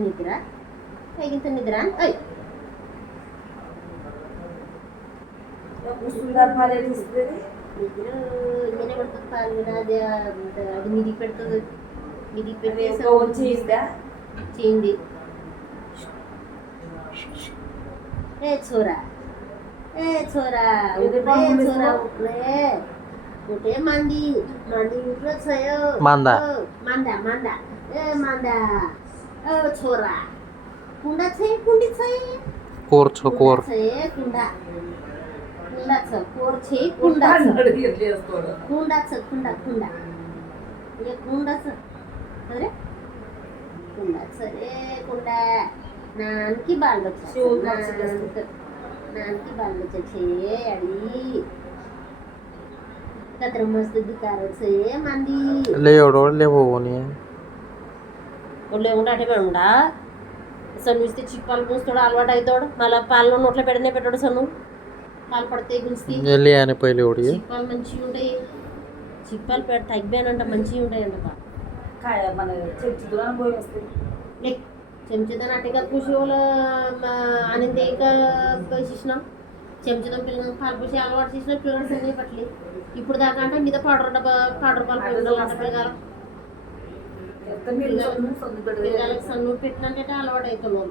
నిద్ర ఇంత నిద్ర నేనే పడుతుంది పాలు అది అది మిదికి పెడుతుంది మిదికి పెట్టేసి చేయింది छोरा छोरा उठे मांदी उठलं छयो मांदा मांदा मांदा मांदा छोरा कुंडा छे कुंडी छे कोर छो कोर छे कुंडा कुंडा छ कोर छे कुंडा कुंडा छ कुंडा कुंडा ये कुंडा छ अरे कुंडा छ रे कुंडा नानकी बाल बच्चा नानकी बाल बच्चा छे अडी कतर मस्त दिकार छे मांदी ले ओडो ले बोनी ओले उंडाटे बेंडा सनुस्ते चिप्पाल गुंस थोडा अलवाट आहे तोड मला पाल नोटले पेडने पेटोड सनु पाल पडते गुंस्ती ले आने पहिले ओडी चिप्पाल మంచి ఉంటాయి చిప్పాలు పెడ తగ్గిపోయానంట మంచి ఉంటాయంట काय మన చెంచుదురా పోయి వస్తే लेक चमचेदान नाटेकात पुशीवलं आणि ते एक शिशना చెంచడం పిల్లలు పాలు పోసి అలవాటు చేసిన పిల్లలు సన్ని పట్లి ఇప్పుడు దాకా అంటే మీద పౌడర్ పాలు పిల్లగాలకు సన్ను పెట్టినాకంటే అలవాటు అవుతున్నాం